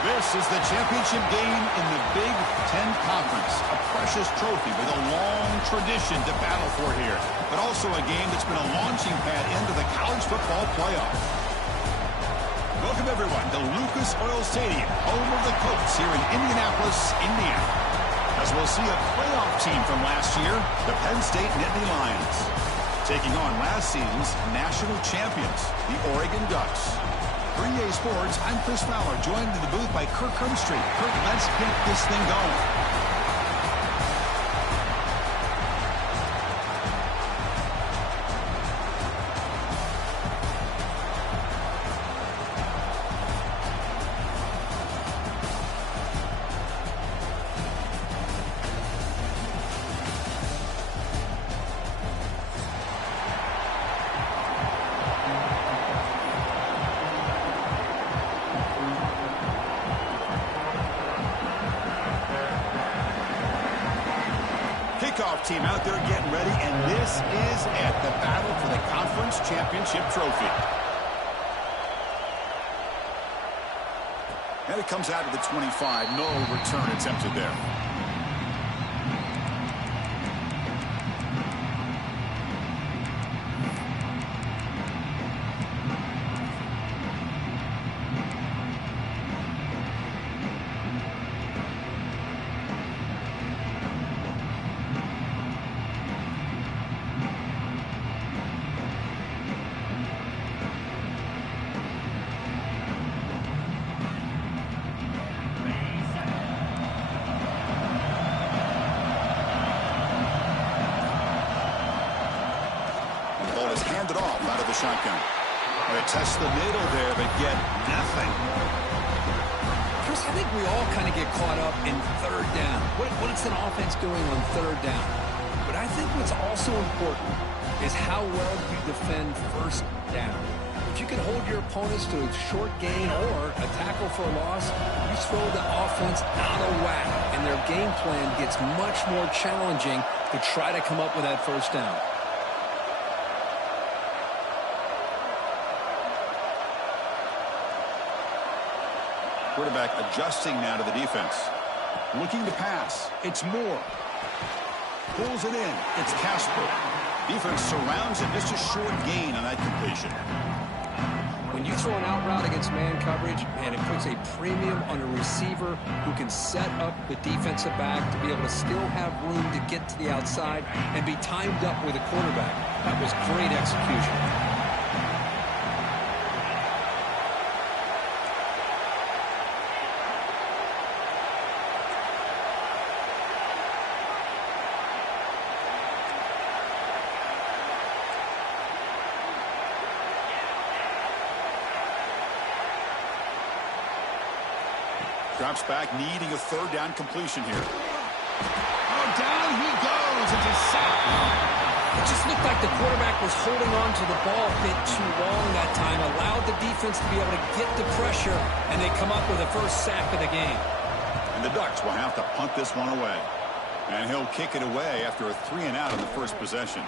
This is the championship game in the Big Ten Conference. A precious trophy with a long tradition to battle for here. But also a game that's been a launching pad into the college football playoff. Welcome, everyone, to Lucas Oil Stadium, home of the Colts here in Indianapolis, Indiana. As we'll see a playoff team from last year, the Penn State Nittany Lions, taking on last season's national champions, the Oregon Ducks. For EA Sports, I'm Chris Fowler, joined in the booth by Kirk Hermstreet. Kirk, let's get this thing going. Kickoff team out there getting ready, and this is it, the battle for the conference championship trophy. And it comes out of the 25. No return attempted there. Handed off out of the shotgun. They test the middle there, but get nothing. Chris, I think we all kind of get caught up in third down. What is an offense doing on third down? But I think what's also important is how well you defend first down. If you can hold your opponents to a short gain or a tackle for a loss, you throw the offense out of whack, and their game plan gets much more challenging to try to come up with that first down. Quarterback adjusting now to the defense. Looking to pass. It's Moore. Pulls it in. It's Casper. Defense surrounds him. Just a short gain on that completion. When you throw an out route against man coverage, man, it puts a premium on a receiver who can set up the defensive back to be able to still have room to get to the outside and be timed up with a quarterback. That was great execution. Drops back, needing a third down completion here. Oh, down he goes. It's a sack. It just looked like the quarterback was holding on to the ball a bit too long that time, allowed the defense to be able to get the pressure, and they come up with the first sack of the game. And the Ducks will have to punt this one away. And he'll kick it away after a 3-and-out on the first possession.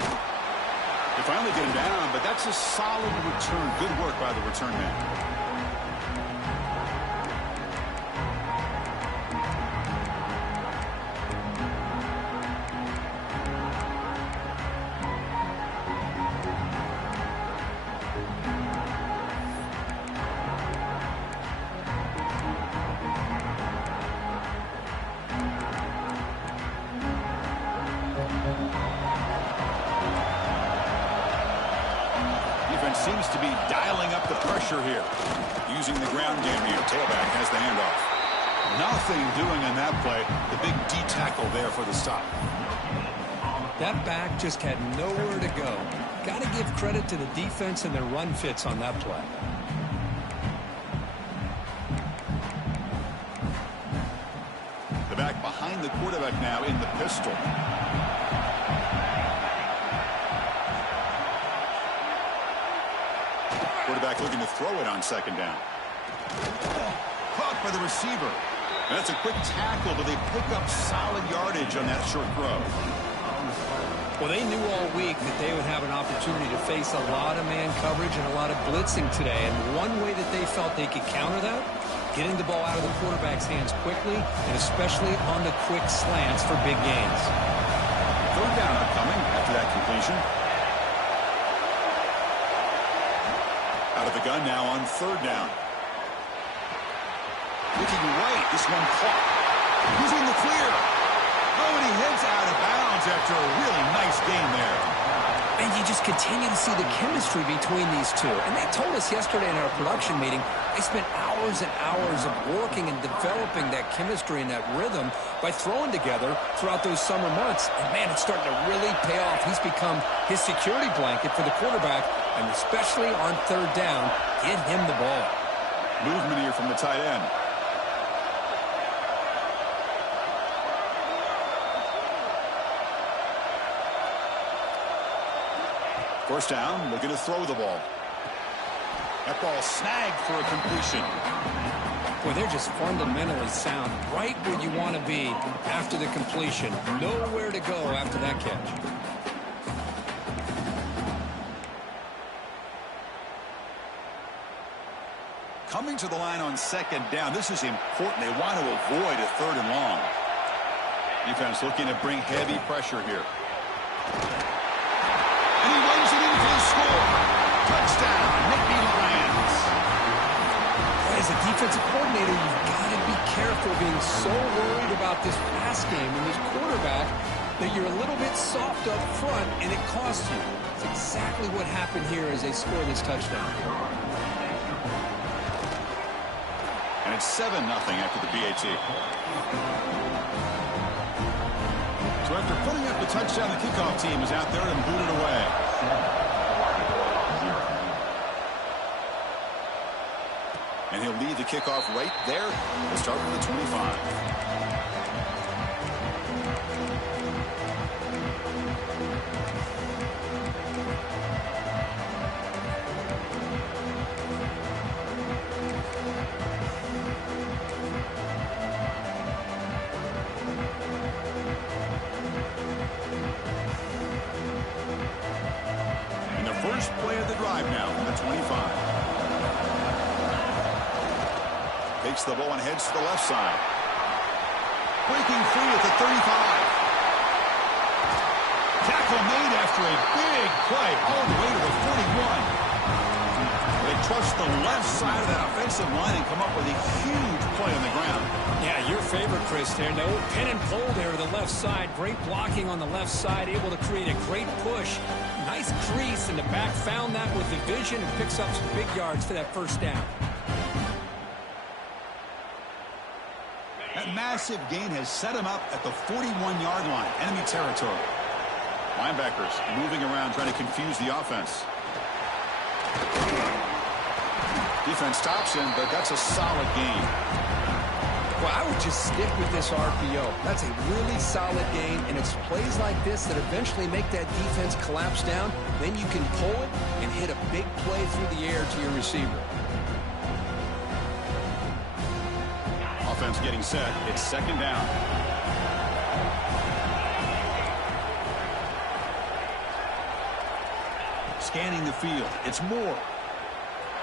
They finally get him down, but that's a solid return. Good work by the return man. Seems to be dialing up the pressure here. Using the ground game here. Tailback has the handoff. Nothing doing on that play. The big D tackle there for the stop. That back just had nowhere to go. Got to give credit to the defense and their run fits on that play. The back behind the quarterback now in the pistol. Quarterback looking to throw it on second down. Caught by the receiver. And that's a quick tackle, but they pick up solid yardage on that short throw. Well, they knew all week that they would have an opportunity to face a lot of man coverage and a lot of blitzing today. And one way that they felt they could counter that, getting the ball out of the quarterback's hands quickly, and especially on the quick slants for big gains. Third down upcoming after that completion. Out of the gun now on third down. Looking right, this one caught. He's in the clear. Oh, and he heads out of bounds after a really nice game there. And you just continue to see the chemistry between these two. And they told us yesterday in our production meeting, they spent hours and hours of working and developing that chemistry and that rhythm by throwing together throughout those summer months. And, man, it's starting to really pay off. He's become his security blanket for the quarterback, and especially on third down, get him the ball. Movement here from the tight end. First down, looking to throw the ball. That ball snagged for a completion. Boy, they're just fundamentally sound, right where you want to be after the completion. Nowhere to go after that catch. Coming to the line on second down, this is important. They want to avoid a third and long. Defense looking to bring heavy pressure here. And he runs it in for the score. Touchdown, Nicky Lions. As a defensive coordinator, you've got to be careful being so worried about this pass game and this quarterback that you're a little bit soft up front and it costs you. It's exactly what happened here as they score this touchdown. And it's 7-0 after the PAT. So after putting up the touchdown, the kickoff team is out there and booted away. And he'll lead the kickoff right there. We'll start with the 25. First play of the drive now from the 25. Takes the ball and heads to the left side. Breaking free at the 35. Tackle made after a big play all the way to the 41. They trust the left side of that offensive line and come up with a huge play on the ground. Yeah, your favorite, Chris, there. No pin and pull there to the left side. Great blocking on the left side, able to create a great push. Nice crease in the back, found that with the vision and picks up some big yards for that first down. That massive gain has set him up at the 41-yard line, enemy territory. Linebackers moving around, trying to confuse the offense. Defense stops him, but that's a solid gain. Well, I would just stick with this RPO. That's a really solid gain, and it's plays like this that eventually make that defense collapse down. Then you can pull it and hit a big play through the air to your receiver. Offense getting set. It's second down. Scanning the field. It's Moore.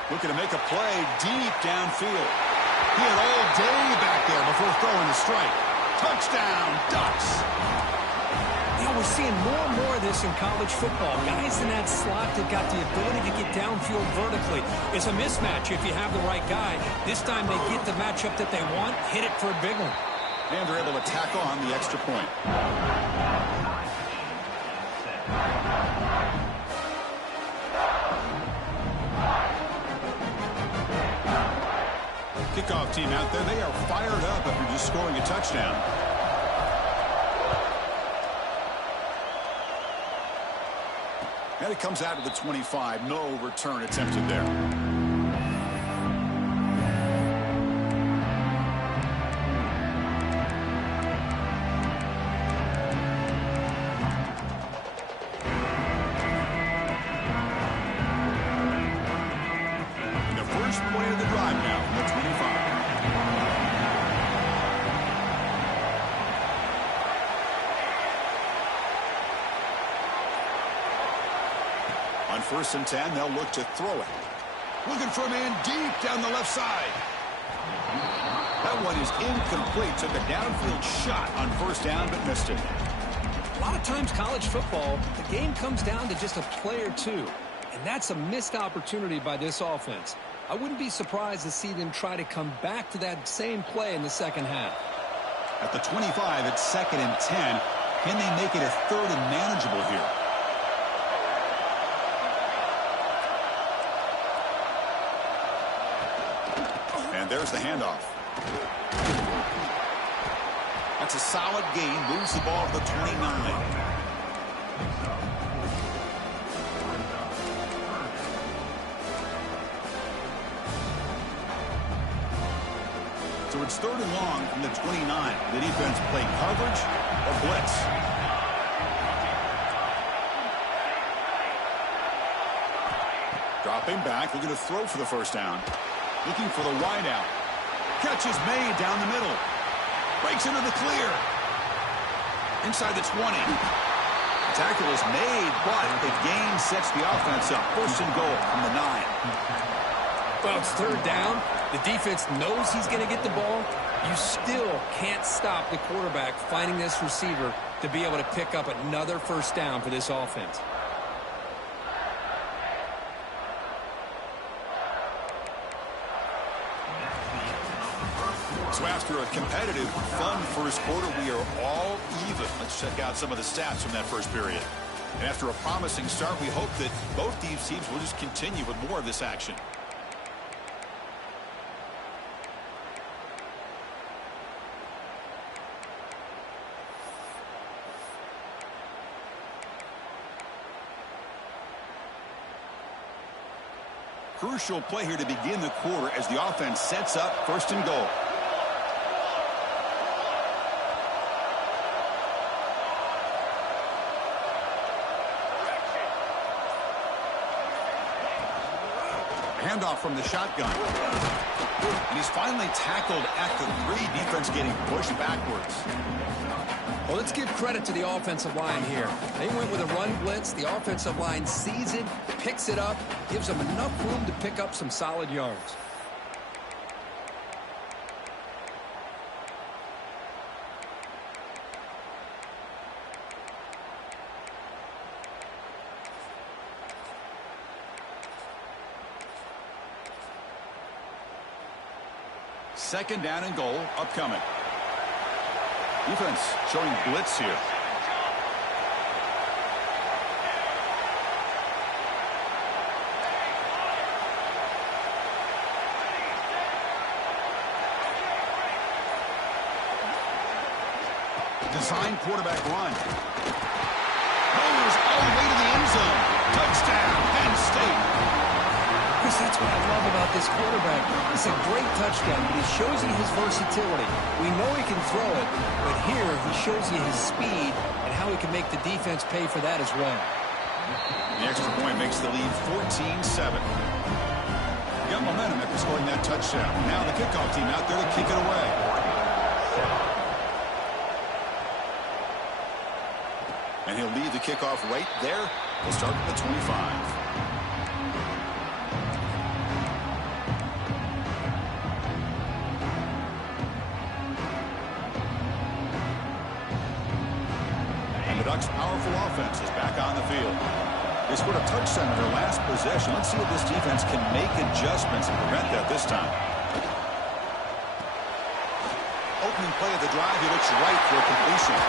Looking to make a play deep downfield. He had all day back there before throwing the strike. Touchdown, Ducks. You know, we're seeing more and more of this in college football. Guys in that slot that got the ability to get downfield vertically. It's a mismatch if you have the right guy. This time they get the matchup that they want, hit it for a big one. And they're able to tackle on the extra point. Kickoff team out there, they are fired up after just scoring a touchdown. And it comes out to the 25. No return attempted there. first and 10. They'll look to throw it. Looking for a man deep down the left side. That one is incomplete. Took a downfield shot on first down, but missed it. A lot of times college football, the game comes down to just a play or two. And that's a missed opportunity by this offense. I wouldn't be surprised to see them try to come back to that same play in the second half. At the 25, it's 2nd and 10. Can they make it a 3rd and manageable here? And there's the handoff. That's a solid gain. Moves the ball to the 29. So it's 3rd and long from the 29. The defense play coverage or blitz. Dropping back, looking to throw for the first down. Looking for the wide out. Catch is made down the middle. Breaks into the clear. Inside the 20. Tackle is made, but the gain sets the offense up. 1st and goal from the 9. Well, it's 3rd down. The defense knows he's going to get the ball. You still can't stop the quarterback finding this receiver to be able to pick up another first down for this offense. So after a competitive, fun first quarter, we are all even. Let's check out some of the stats from that first period. And after a promising start, we hope that both these teams will just continue with more of this action. Crucial play here to begin the quarter as the offense sets up 1st and goal. Handoff from the shotgun. And he's finally tackled at the 3. Defense getting pushed backwards. Well, let's give credit to the offensive line here. They went with a run blitz. The offensive line sees it, picks it up, gives them enough room to pick up some solid yards. Second down and goal upcoming. Defense showing blitz here. Design quarterback run. Goes all the way to the end zone. Touchdown, Penn State. Chris, that's what I love about this quarterback. It's a great touchdown, but he shows you his versatility. We know he can throw it, but here he shows you his speed and how he can make the defense pay for that as well. The extra point makes the lead 14-7. Got momentum after scoring that touchdown. Now the kickoff team out there to kick it away. And he'll lead the kickoff right there. We'll start at the 25. Ducks' powerful offense is back on the field. They scored a touchdown in their last possession. Let's see if this defense can make adjustments and prevent that this time. Opening play of the drive, he looks right for a completion.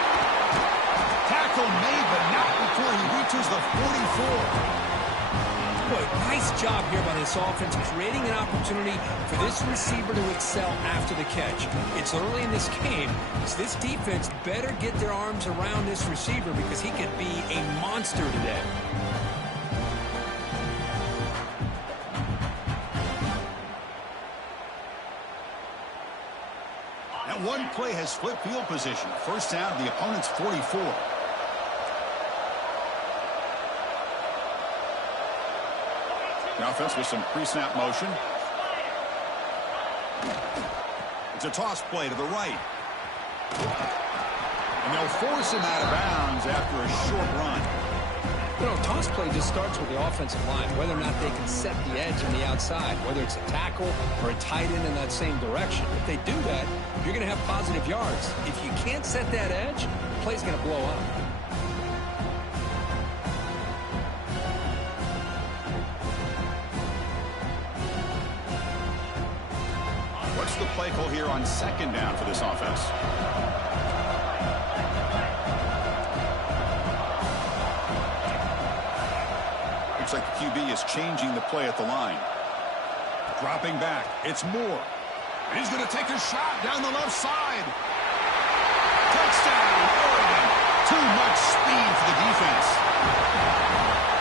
Tackle made, but not before he reaches the 44. Boy, nice job here by this offense, creating an opportunity for this receiver to excel after the catch. It's early in this game, so this defense better get their arms around this receiver because he could be a monster today. That one play has flipped field position. First down to the opponent's 44. The offense with some pre-snap motion. It's a toss play to the right. And they'll force him out of bounds after a short run. You know, toss play just starts with the offensive line, whether or not they can set the edge on the outside, whether it's a tackle or a tight end in that same direction. If they do that, you're going to have positive yards. If you can't set that edge, the play's going to blow up. What's the play call here on second down for this offense? Looks like the QB is changing the play at the line. Dropping back. It's Moore. And he's going to take a shot down the left side. Touchdown, Oregon. Too much speed for the defense.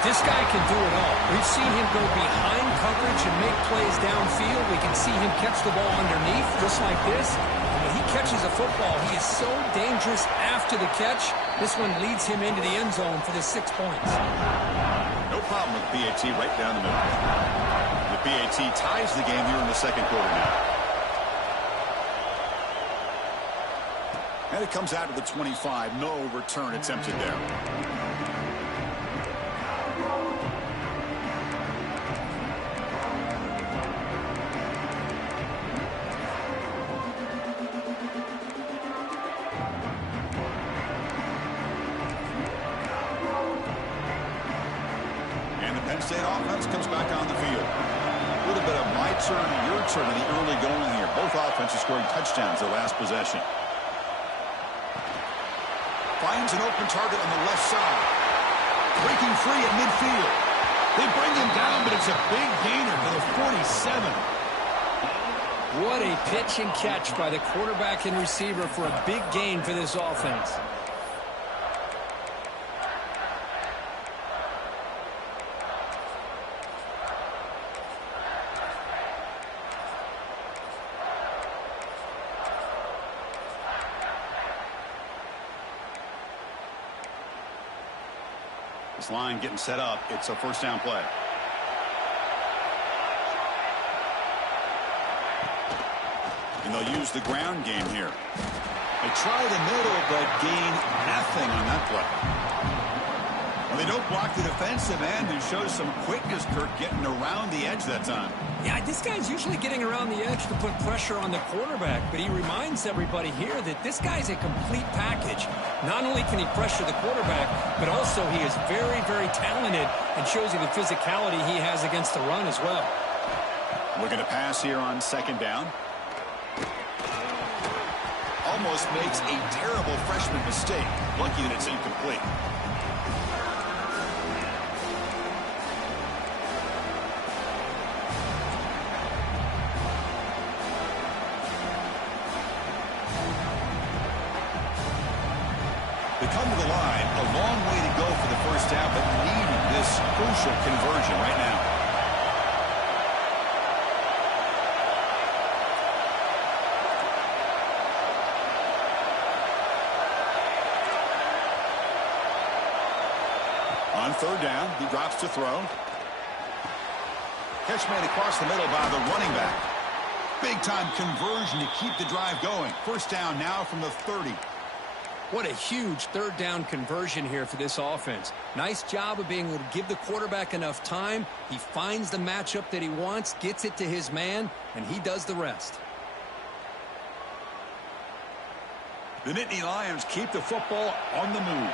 This guy can do it all. We've seen him go behind coverage and make plays downfield. We can see him catch the ball underneath, just like this. And when he catches a football, he is so dangerous after the catch. This one leads him into the end zone for the 6 points. No problem with BAT right down the middle. The BAT ties the game here in the second quarter now. And it comes out to the 25. No return attempted there. Penn State offense comes back on the field. A little bit of my turn, your turn in the early going here. Both offenses scoring touchdowns their last possession. Finds an open target on the left side. Breaking free at midfield. They bring him down, but it's a big gainer for the 47. What a pitch and catch by the quarterback and receiver for a big gain for this offense. This line getting set up. It's a first down play. And they'll use the ground game here. They try the middle, but gain nothing on that play. Well, they don't block the defensive end and show some quickness, Kirk, getting around the edge that time. Yeah, this guy's usually getting around the edge to put pressure on the quarterback, but he reminds everybody here that this guy's a complete package. Not only can he pressure the quarterback, but also he is very, very talented and shows you the physicality he has against the run as well. Looking to pass here on second down. Almost makes a terrible freshman mistake. Lucky that it's incomplete. They come to the line, a long way to go for the first down, but needing this crucial conversion right now. On third down, he drops to throw. Catch made across the middle by the running back. Big-time conversion to keep the drive going. First down now from the 30. What a huge third down conversion here for this offense. Nice job of being able to give the quarterback enough time. He finds the matchup that he wants, gets it to his man, and he does the rest. The Nittany Lions keep the football on the move.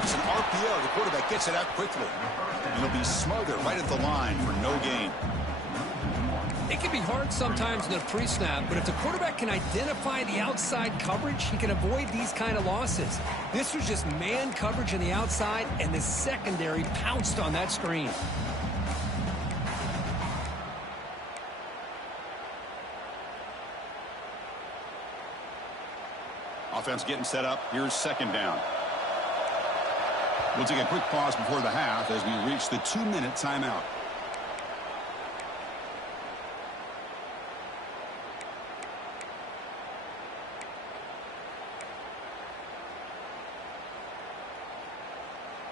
It's an RPO. The quarterback gets it out quickly. And he'll be smothered right at the line for no gain. It can be hard sometimes in a pre-snap, but if the quarterback can identify the outside coverage, he can avoid these kind of losses. This was just man coverage on the outside, and the secondary pounced on that screen. Offense getting set up. Here's second down. We'll take a quick pause before the half as we reach the 2-minute timeout.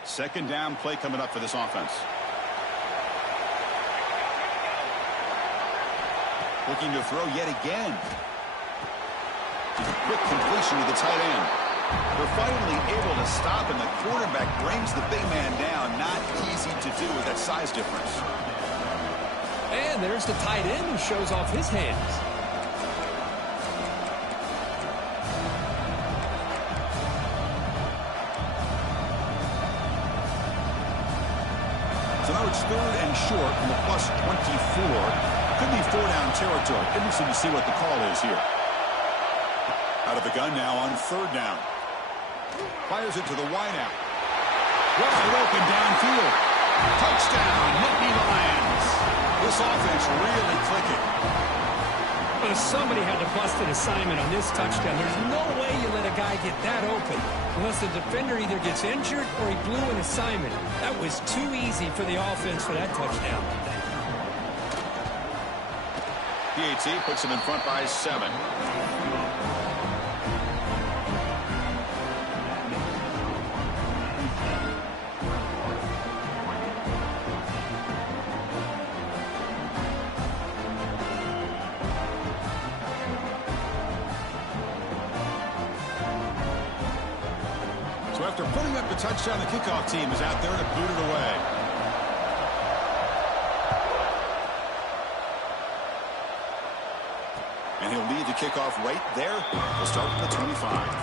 Second down play coming up for this offense. Looking to throw yet again. Quick completion to the tight end. They're finally able to stop, and the quarterback brings the big man down. Not easy to do with that size difference. And there's the tight end who shows off his hands. So now it's 3rd and short from the plus 24. Could be 4-down territory. Interesting to see what the call is here. Out of the gun now on 3rd down. Fires it to the wideout. Wide open downfield. Touchdown, Nittany Lions. This offense really clicking. Well, somebody had to bust an assignment on this touchdown. There's no way you let a guy get that open unless the defender either gets injured or he blew an assignment. That was too easy for the offense for that touchdown. PAT puts him in front by 7. So after putting up the touchdown, the kickoff team is out there to boot it away. And he'll lead the kickoff right there. We'll start with the 25.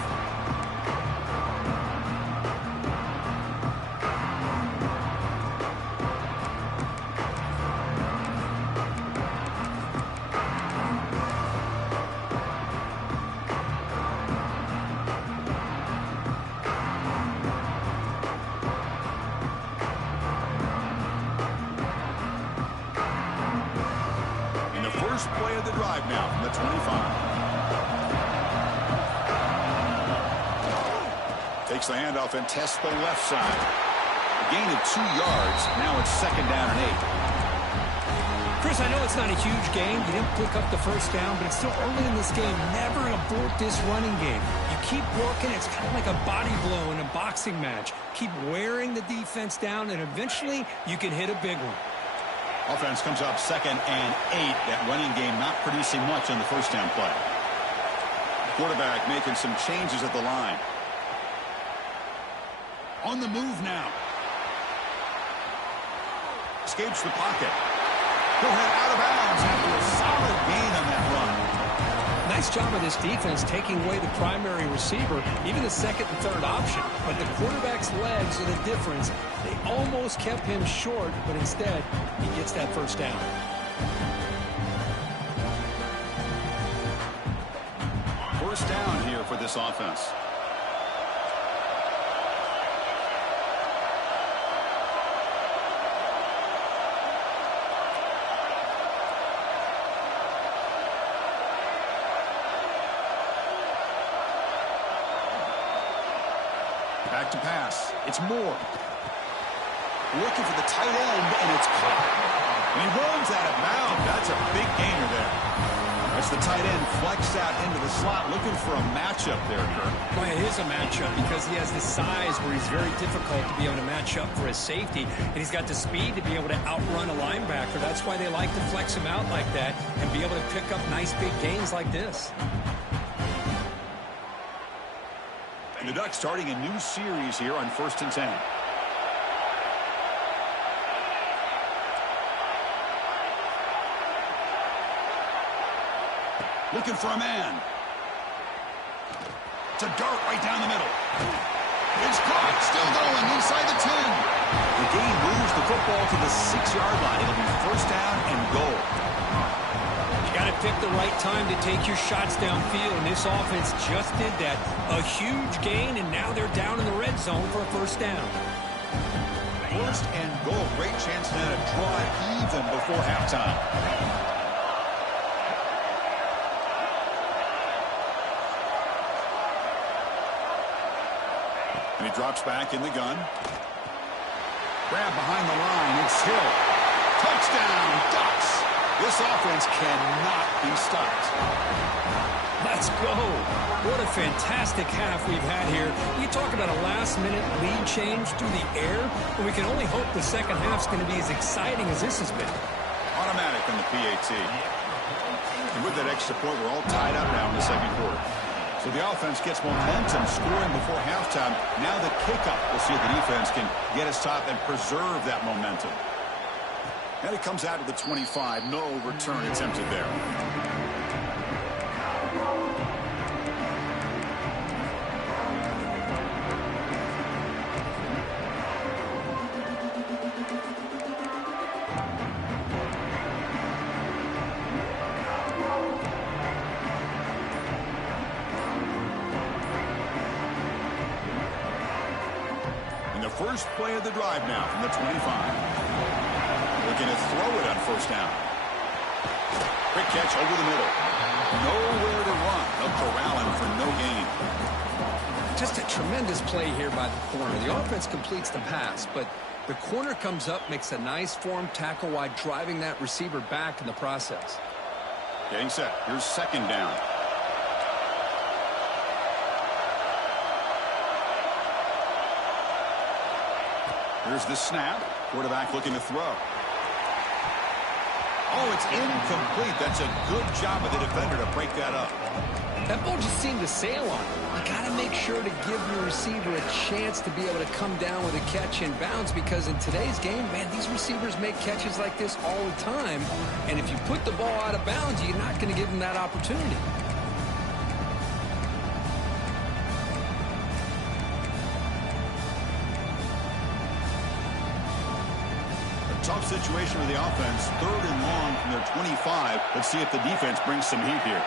First play of the drive now from the 25. Takes the handoff and tests the left side. A gain of 2 yards. Now it's 2nd down and 8. Chris, I know it's not a huge game. You didn't pick up the first down, but it's still early in this game. Never abort this running game. You keep working. It's kind of like a body blow in a boxing match. Keep wearing the defense down, and eventually you can hit a big one. Offense comes up 2nd and 8. That running game not producing much on the first down play. Quarterback making some changes at the line. On the move now. Escapes the pocket. He'll head out of bounds after a solid gain on that run. Nice job of this defense taking away the primary receiver, even the 2nd and 3rd option. But the quarterback's legs are the difference. They almost kept him short, but instead, he gets that first down. First down here for this offense. Back to pass. It's Moore. Looking for the tight end, and it's caught. And he runs out of bounds. That's a big gainer there. As the tight end flexed out into the slot, looking for a matchup there, Kirk. Well, it is a matchup because he has the size where he's very difficult to be able to match up for his safety, and he's got the speed to be able to outrun a linebacker. That's why they like to flex him out like that and be able to pick up nice big gains like this. And the Ducks starting a new series here on 1st and 10. Looking for a man. It's a dart right down the middle. It's caught. Still going inside the 10. The game moves the football to the 6-yard line. It'll be 1st down and goal. Got to pick the right time to take your shots downfield, and this offense just did that. A huge gain, and now they're down in the red zone for a 1st down. 1st and goal. Great chance now to draw it even before halftime. And he drops back in the gun. Grab behind the line. It's Hill. Touchdown, Ducks. This offense cannot be stopped. Let's go. What a fantastic half we've had here. You talk about a last-minute lead change through the air, and we can only hope the second half's going to be as exciting as this has been. Automatic on the PAT. And with that extra point, we're all tied up now in the 2nd quarter. So the offense gets momentum scoring before halftime. Now the kickoff. We'll see if the defense can get us top and preserve that momentum. And it comes out to the 25. No return attempted there. First play of the drive now from the 25. Looking to throw it on first down. Quick catch over the middle. Nowhere to run. They'll corral him for no gain. Just a tremendous play here by the corner. The offense completes the pass, but the corner comes up, makes a nice form tackle while driving that receiver back in the process. Getting set. Here's second down. Here's the snap. Quarterback looking to throw. Oh, it's incomplete. That's a good job of the defender to break that up. That ball just seemed to sail on him. You got to make sure to give your receiver a chance to be able to come down with a catch and bounce, because in today's game, man, these receivers make catches like this all the time. And if you put the ball out of bounds, you're not going to give them that opportunity. Tough situation for the offense. 3rd and long from their 25. Let's see if the defense brings some heat here.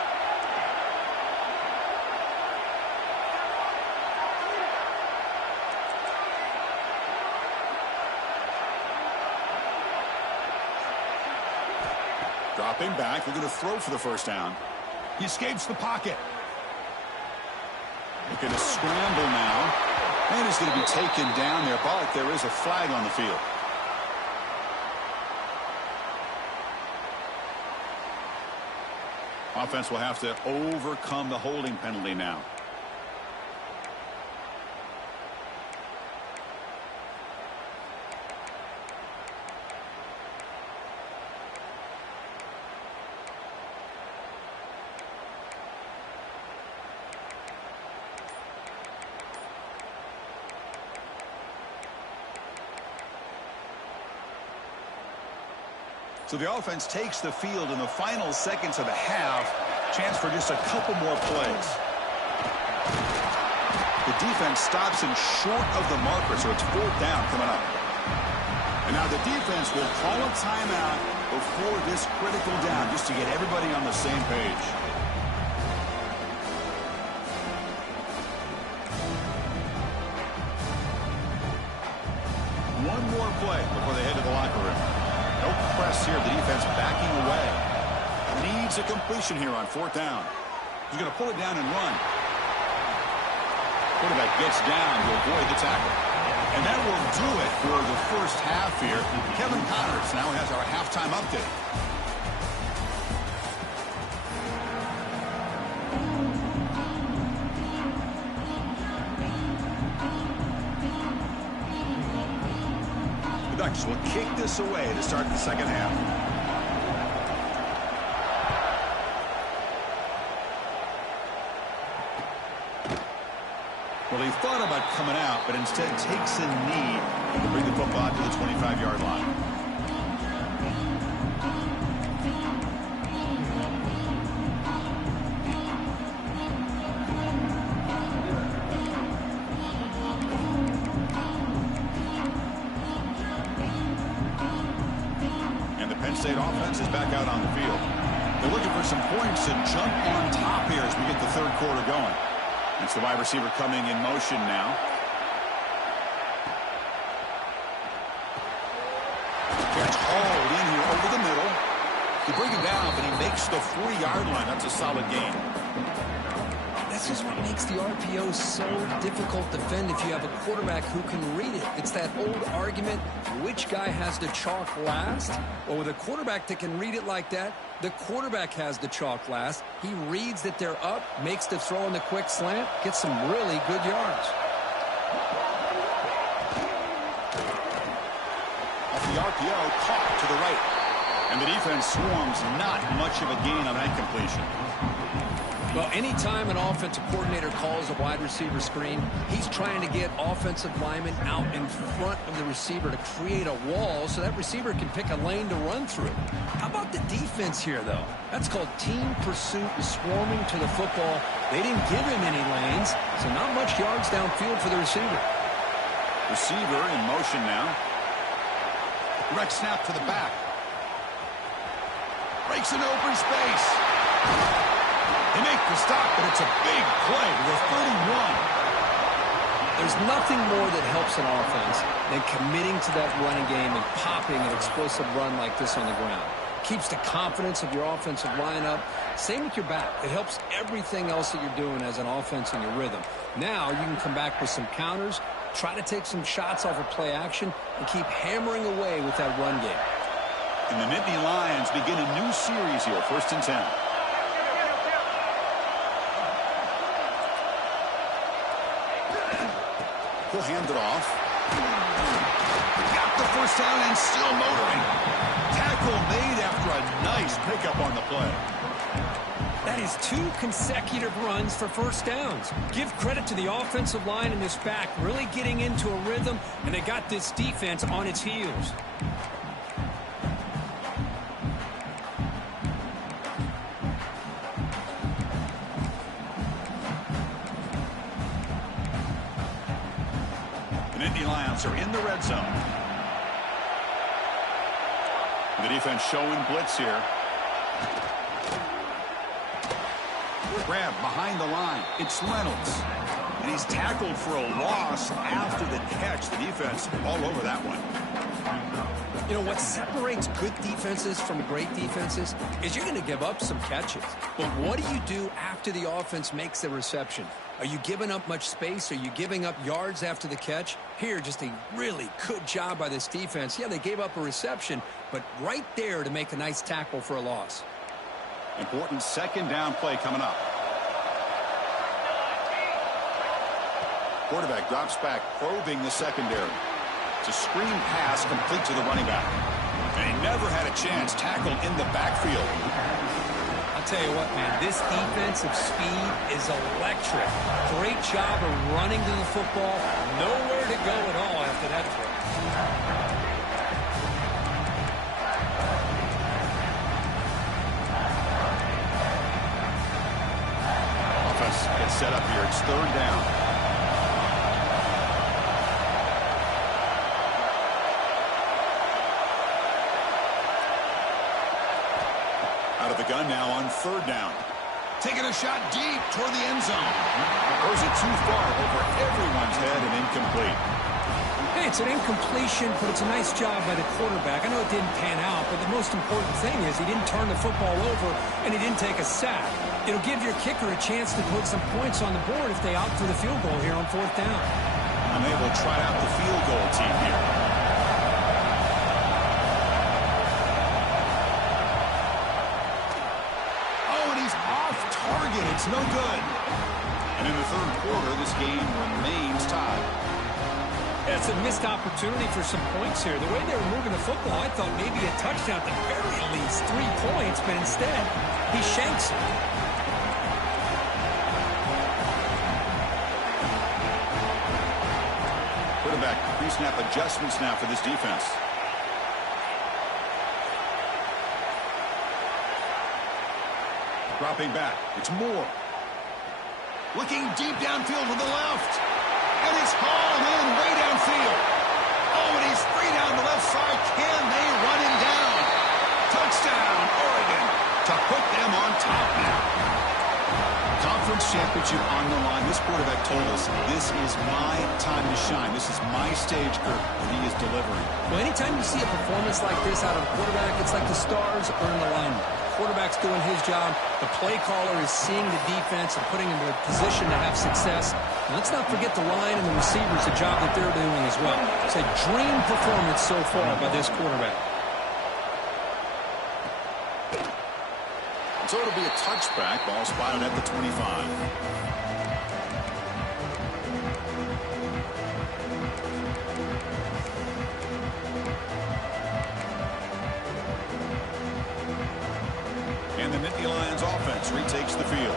Dropping back. Looking to throw for the first down. He escapes the pocket. Looking to scramble now. And he's going to be taken down there. But there is a flag on the field. Offense will have to overcome the holding penalty now. So the offense takes the field in the final seconds of the half. Chance for just a couple more plays. The defense stops him short of the marker, so it's 4th down coming up. And now the defense will call a timeout before this critical down, just to get everybody on the same page. One more play before they head to the locker room. No press here. The defense backing away. Needs a completion here on 4th down. He's going to pull it down and run. Quarterback gets down to avoid the tackle. And that will do it for the first half here. Kevin Connors now has our halftime update. The Ducks will kick this away to start the second half. Well, he thought about coming out, but instead takes a knee to bring the football to the 25-yard line. And the Penn State offense is back out on the field. They're looking for some points to jump on top here as we get the 3rd quarter going. It's the wide receiver coming in motion now. Catch hauled in here over the middle. He brings him down, but he makes the 40-yard line. That's a solid gain. This is what makes the RPO so difficult to defend if you have a quarterback who can read it. It's that old argument, which guy has the chalk last? Well, with a quarterback that can read it like that, the quarterback has the chalk last. He reads that they're up, makes the throw in the quick slant, gets some really good yards. Off the RPO, caught to the right. And the defense swarms, not much of a gain on that completion. Well, anytime an offensive coordinator calls a wide receiver screen, he's trying to get offensive linemen out in front of the receiver to create a wall so that receiver can pick a lane to run through. How about the defense here, though? That's called team pursuit and swarming to the football. They didn't give him any lanes, so not much yards downfield for the receiver. Receiver in motion now. Direct snap to the back. Breaks an open space. They make the stop, but it's a big play to the 31. There's nothing more that helps an offense than committing to that running game and popping an explosive run like this on the ground. Keeps the confidence of your offensive lineup. Same with your back. It helps everything else that you're doing as an offense in your rhythm. Now you can come back with some counters, try to take some shots off of play action, and keep hammering away with that run game. And the Nittany Lions begin a new series here, 1st and 10. He'll hand it off. Got the first down and still motoring. Tackle made after a nice pickup on the play. That is 2 consecutive runs for first downs. Give credit to the offensive line and this back really getting into a rhythm, and they got this defense on its heels. The Nittany Lions are in the red zone. The defense showing blitz here. Grab behind the line. It's Reynolds. And he's tackled for a loss after the catch. The defense all over that one. You know, what separates good defenses from great defenses is you're going to give up some catches. But what do you do after the offense makes the reception? Are you giving up much space? Are you giving up yards after the catch? Here, just a really good job by this defense. Yeah, they gave up a reception, but right there to make a nice tackle for a loss. Important 2nd down play coming up. Quarterback drops back, probing the secondary. It's a screen pass complete to the running back. And he never had a chance tackled in the backfield. I'll tell you what, man, this defensive speed is electric. Great job of running to the football. Nowhere to go at all after that throw. Offense gets set up here. It's 3rd down. Out of the gun now on 3rd down. Taking a shot deep toward the end zone. Throws it too far over everyone's head and incomplete. Hey, it's an incompletion, but it's a nice job by the quarterback. I know it didn't pan out, but the most important thing is he didn't turn the football over and he didn't take a sack. It'll give your kicker a chance to put some points on the board if they opt for the field goal here on 4th down. Unable to try out the field goal team here. It's no good. And in the 3rd quarter, this game remains tied. That's a missed opportunity for some points here. The way they were moving the football, I thought maybe a touchdown, at the very least 3 points, but instead, he shanks it. Quarterback pre-snap adjustments now for this defense. Dropping back. It's Moore. Looking deep downfield to the left. And it's hauled in way downfield. Oh, and he's free down the left side. Can they run him down? Touchdown, Oregon, to put them on top now. Conference championship on the line. This quarterback told us, this is my time to shine. This is my stage, Kirk, and he is delivering. Well, anytime you see a performance like this out of a quarterback, it's like the stars are in alignment. Quarterback's doing his job. The play caller is seeing the defense and putting him in a position to have success. And let's not forget the line and the receivers, the job that they're doing as well. It's a dream performance so far by this quarterback. So it'll be a touchback. Ball spotted at the 25. And the Nittany Lions offense retakes the field.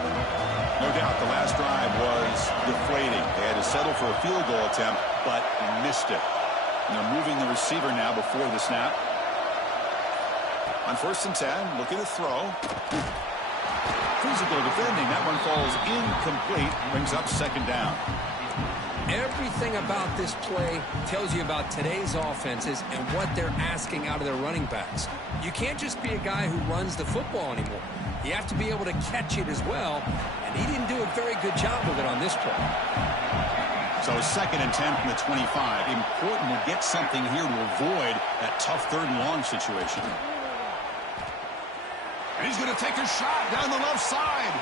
No doubt the last drive was deflating. They had to settle for a field goal attempt, but missed it. And they're moving the receiver now before the snap. On 1st and 10, looking to throw. Physical defending. That one falls incomplete. Brings up 2nd down. Everything about this play tells you about today's offenses and what they're asking out of their running backs. You can't just be a guy who runs the football anymore. You have to be able to catch it as well, and he didn't do a very good job of it on this play. So 2nd and 10 from the 25. Important to get something here to avoid that tough 3rd and long situation. And he's going to take a shot down the left side.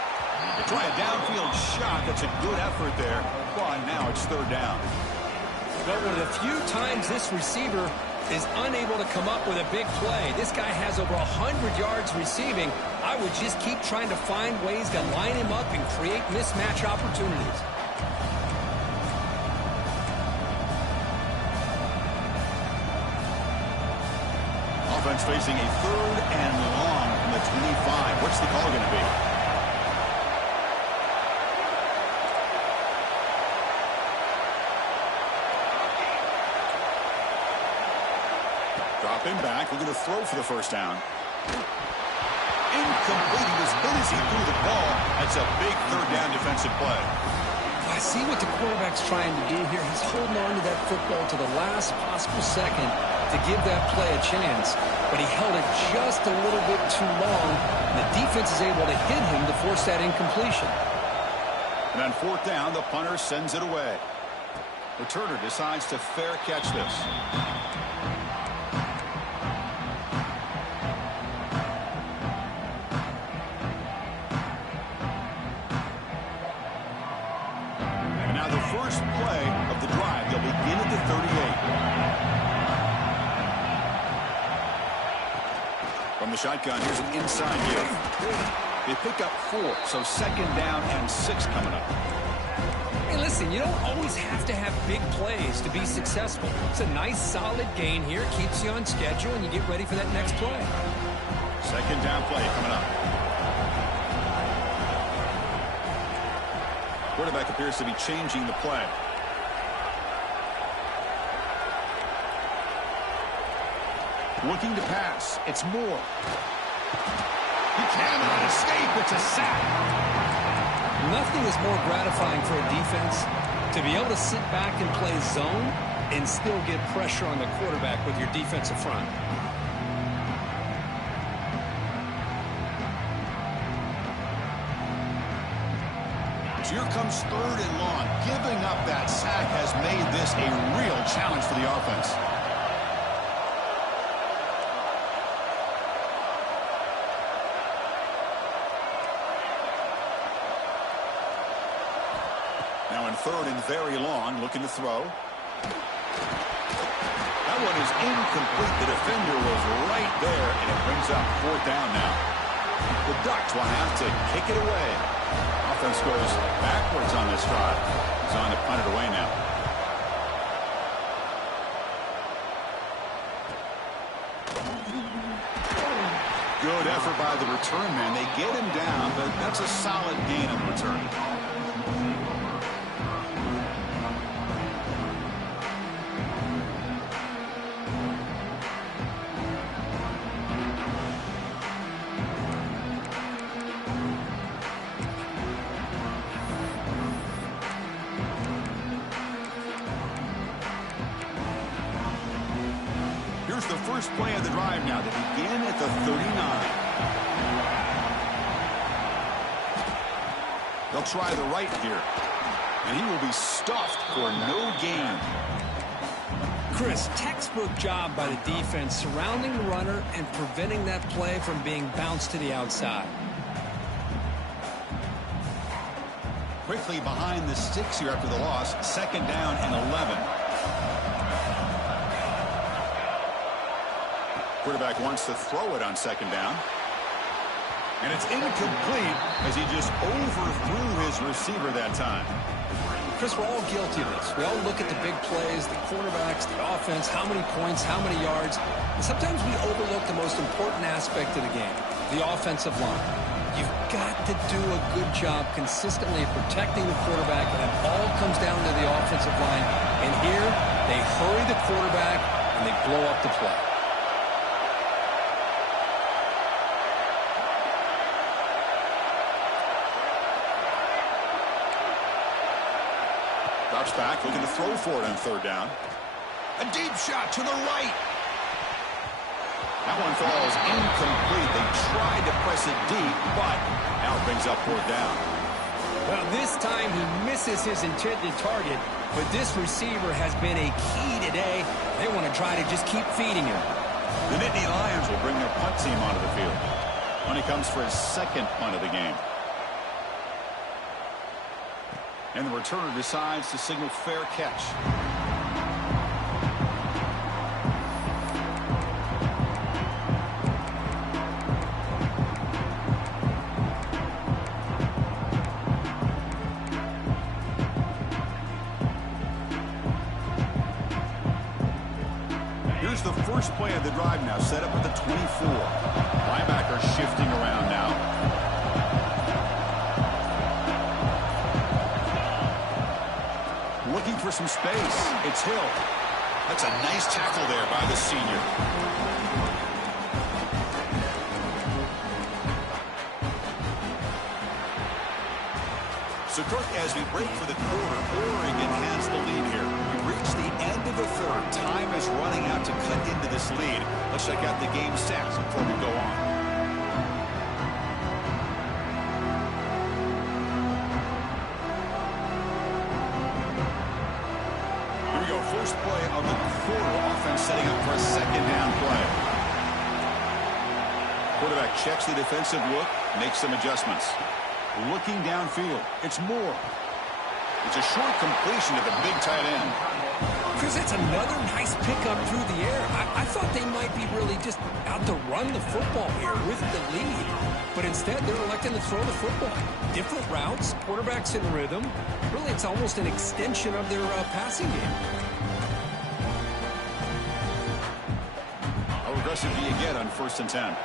They try a downfield shot. That's a good effort there. But now it's 3rd down. But one of the few times this receiver is unable to come up with a big play. This guy has over 100 yards receiving. I would just keep trying to find ways to line him up and create mismatch opportunities. Offense facing a 3rd and long from the 25. What's the call going to be? Drop him back. We're going to throw for the 1st down. Incomplete. He was hit as he threw the ball. That's a big 3rd down defensive play. I see what the quarterback's trying to do here. He's holding on to that football to the last possible second to give that play a chance. But he held it just a little bit too long. The defense is able to hit him to force that incompletion. And on 4th down, the punter sends it away. Returner decides to fair catch this. And now the first play of the drive. They'll begin at the 38. From the shotgun, here's an inside give. They pick up 4, so 2nd down and 6 coming up. Hey, listen, you don't always have to have big plays to be successful. It's a nice, solid gain here. Keeps you on schedule, and you get ready for that next play. 2nd down play coming up. Quarterback appears to be changing the play. Looking to pass. It's Moore. He cannot escape. It's a sack. Nothing is more gratifying for a defense to be able to sit back and play zone and still get pressure on the quarterback with your defensive front. So here comes 3rd and long. Giving up that sack has made this a real challenge for the offense. Now in 3rd and very long, looking to throw. That one is incomplete. The defender was right there, and it brings up 4th down now. The Ducks will have to kick it away. Offense goes backwards on this drive. He's on to punt it away now. Good effort by the return man. They get him down, but that's a solid gain on the return. Here's the first play of the drive now. They begin at the 39. They'll try the right here. And he will be stuffed for no gain. Chris, textbook job by the defense surrounding the runner and preventing that play from being bounced to the outside. Quickly behind the sticks here after the loss. 2nd down and 11. Quarterback wants to throw it on 2nd down. And it's incomplete as he just overthrew his receiver that time. Chris, we're all guilty of this. We all look at the big plays, the quarterbacks, the offense, how many points, how many yards. And sometimes we overlook the most important aspect of the game, the offensive line. You've got to do a good job consistently of protecting the quarterback, and it all comes down to the offensive line. And here, they hurry the quarterback, and they blow up the play. Drops back, looking to throw for it on third down. A deep shot to the right. That one falls incomplete. They tried to press it deep, but now it brings up fourth down. Well, this time he misses his intended target, but this receiver has been a key today. They want to try to just keep feeding him. The Nittany Lions will bring their punt team onto the field when he comes for his second punt of the game. And the returner decides to signal fair catch. Here's the first play of the drive now, set up at the 24. Linebacker shifting around now. Looking for some space. It's Hill. That's a nice tackle there by the senior. So, Kirk, as we break for the quarter, Oregon has the lead here. We reach the end of the third. Time is running out to cut into this lead. Let's check out the game stats before we go on. First play of the quarter, offense setting up for a second down play. Quarterback checks the defensive look, makes some adjustments. Looking downfield, it's Moore. It's a short completion to the big tight end. Chris, that's another nice pickup through the air. I thought they might be really just out to run the football here with the lead. But instead, they're electing to throw the football. Different routes, quarterbacks in rhythm. Really, it's almost an extension of their passing game. How aggressive do you get on 1st and 10?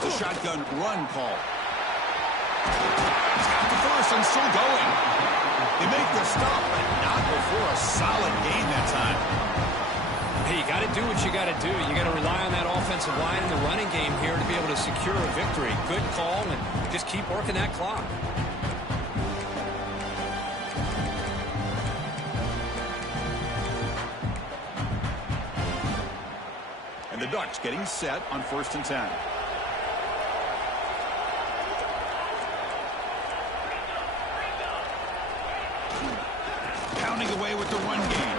The shotgun run call. He's got the first and still going. They make the stop, but not before a solid gain that time. Hey, you got to do what you got to do. You got to rely on that offensive line and the running game here to be able to secure a victory. Good call, and just keep working that clock. And the Ducks getting set on 1st and 10. Pounding away with the run game.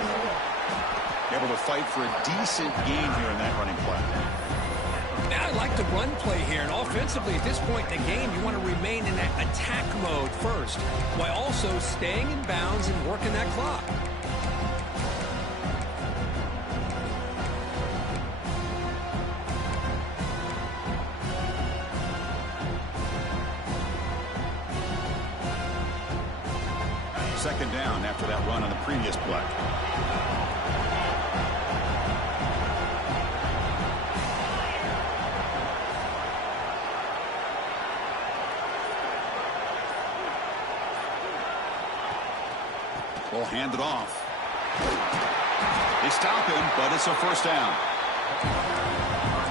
Able to fight for a decent gain here in that running play. Now I like the run play here, and offensively at this point in the game, you want to remain in that attack mode first, while also staying in bounds and working that clock. Second down after that run on the previous play. Will hand it off. They stop him, but it's a first down.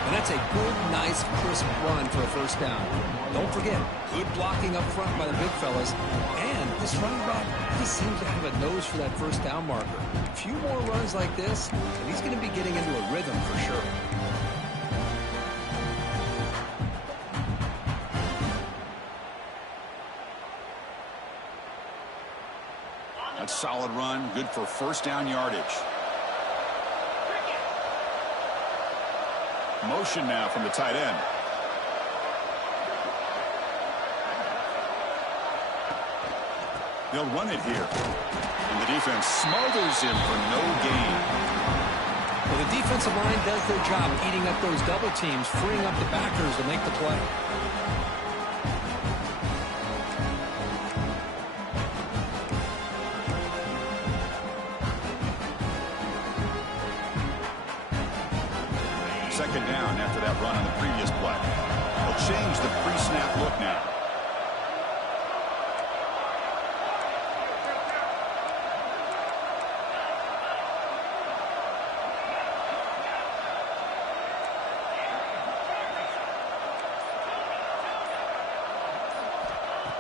And that's a good, nice, crisp run for a first down. Don't forget, good blocking up front by the big fellas. And this running back, he seems to have a nose for that first down marker. A few more runs like this, and he's going to be getting into a rhythm for sure. That's solid run, good for first down yardage. Motion now from the tight end. They'll run it here. And the defense smothers him for no gain. Well, the defensive line does their job eating up those double teams, freeing up the backers to make the play. play. They'll change the pre-snap look now.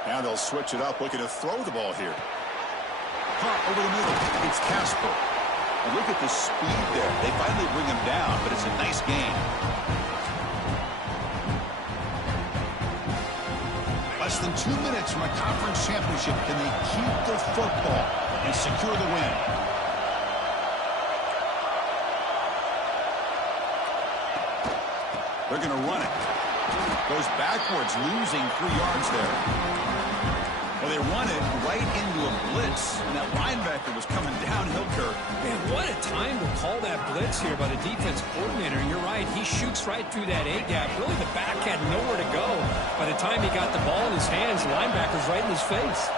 Now they'll switch it up, looking to throw the ball here. Caught over the middle. It's Casper. And look at the speed there. They finally bring him down, but it's a nice gain. Less than 2 minutes from a conference championship. Can they keep the football and secure the win? They're going to run it. Goes backwards, losing 3 yards there. Well, they run it right into a blitz, and that linebacker was coming downhill, Kirk. Man, what a time to call that blitz here by the defense coordinator. You're right. He shoots right through that A-gap. Really, the back had nowhere to go. By the time he got the ball in his hands, the linebacker's right in his face.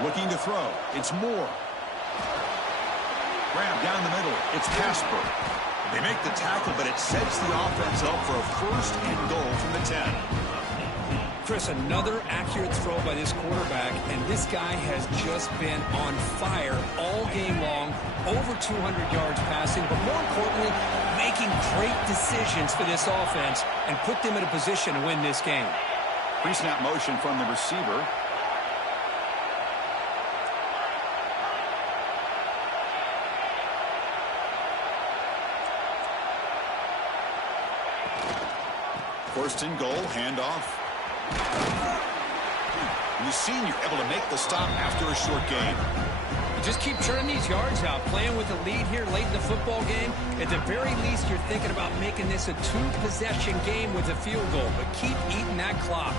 Looking to throw. It's Moore. Grab down the middle. It's Casper. They make the tackle, but it sets the offense up for a first and goal from the 10. Chris, another accurate throw by this quarterback, and this guy has just been on fire all game long, over 200 yards passing, but more importantly, making great decisions for this offense and put them in a position to win this game. Pre-snap motion from the receiver. First and goal, handoff. And the senior able to make the stop after a short game. Just keep churning these yards out, playing with a lead here late in the football game. At the very least, you're thinking about making this a 2-possession game with a field goal, but keep eating that clock.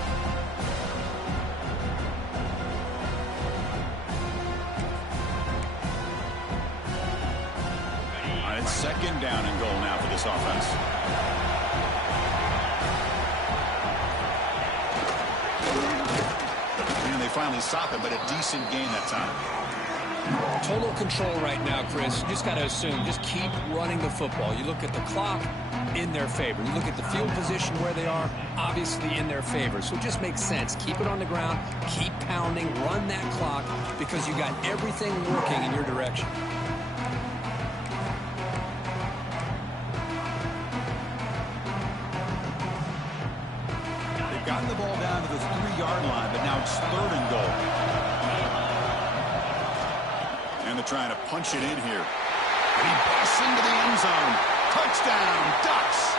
It's second down and goal now for this offense. And they finally stop it, but a decent gain that time. Total control right now, Chris. You just got to assume, just keep running the football. You look at the clock, in their favor. You look at the field position where they are, obviously in their favor. So it just makes sense. Keep it on the ground, keep pounding, run that clock, because you got everything working in your direction. They've gotten the ball down to the 3-yard line, but now it's third and goal. And they're trying to punch it in here. And he busts into the end zone. Touchdown, Ducks.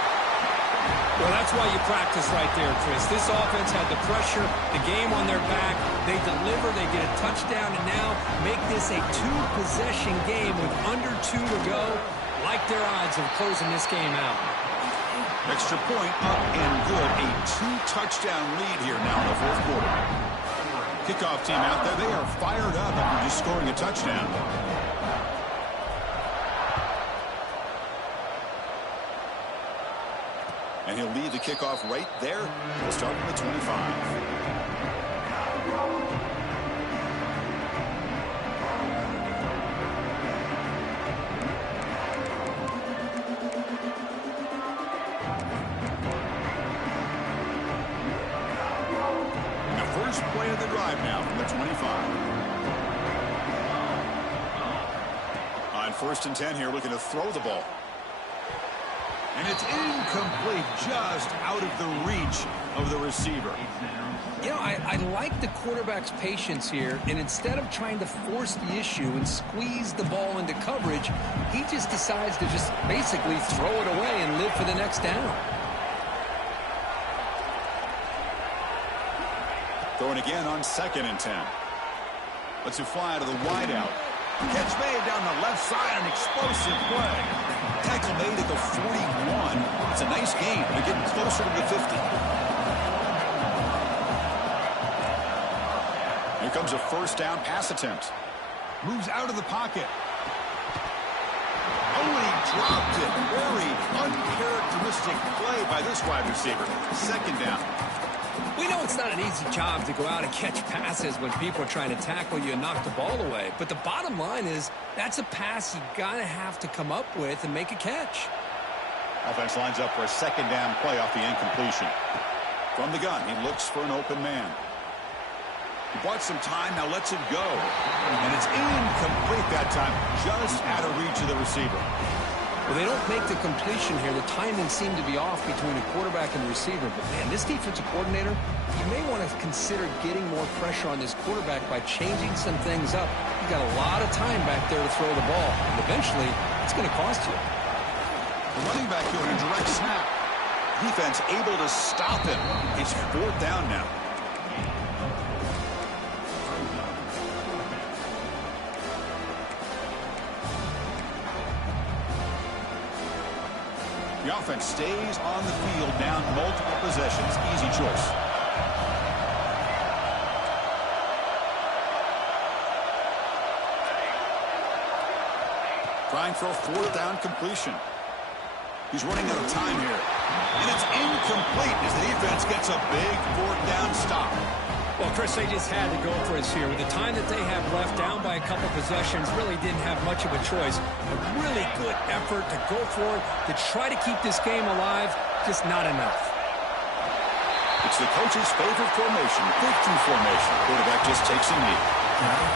Well, that's why you practice right there, Chris. This offense had the pressure, the game on their back. They deliver, they get a touchdown, and now make this a 2-possession game with under 2 to go. Like their odds of closing this game out. Extra point up and good. A 2-touchdown lead here now in the fourth quarter. Kickoff team out there. They are fired up after just scoring a touchdown. And he'll lead the kickoff right there. We'll start from the 25. First play of the drive now from the 25. On 1st and 10 here, looking to throw the ball. And it's incomplete, just out of the reach of the receiver. You know, I like the quarterback's patience here, and instead of trying to force the issue and squeeze the ball into coverage, he just decides to just basically throw it away and live for the next down. Throwing again on 2nd and 10. Lets it fly to the wideout. Catch made down the left side, an explosive play. Tackle made at the 41. It's a nice gain. They're getting closer to the 50. Here comes a first down pass attempt. Moves out of the pocket. Oh, and he dropped it. Very uncharacteristic play by this wide receiver. 2nd down. We know it's not an easy job to go out and catch passes when people are trying to tackle you and knock the ball away. But the bottom line is that's a pass you gotta have to come up with and make a catch. Offense lines up for a second down play off the incompletion. From the gun, he looks for an open man. He bought some time, now lets it go. And it's incomplete that time, just out of reach of the receiver. Well, they don't make the completion here. The timing seemed to be off between the quarterback and the receiver. But, man, this defensive coordinator, you may want to consider getting more pressure on this quarterback by changing some things up. You've got a lot of time back there to throw the ball. And eventually, it's going to cost you. The running back here in a direct snap. Defense able to stop him. It's 4th down now. The offense stays on the field down multiple possessions. Easy choice. Trying for a 4th down completion. He's running out of time here. And it's incomplete as the defense gets a big 4th down stop. Well, Chris, they just had to go for it here. With the time that they have left, down by a couple possessions, really didn't have much of a choice. A really good effort to go for it, to try to keep this game alive, just not enough. It's the coach's favorite formation, victory formation. Quarterback just takes a knee.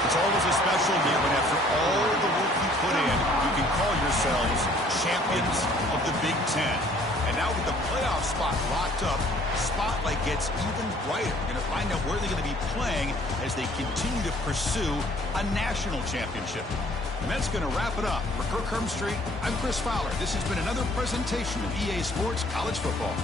It's always a special year when after all the work you put in, you can call yourselves champions of the Big Ten. And now with the playoff spot locked up, spotlight gets even brighter. We're going to find out where they're going to be playing as they continue to pursue a national championship. And that's going to wrap it up. For Kirk Hermstreet, I'm Chris Fowler. This has been another presentation of EA Sports College Football.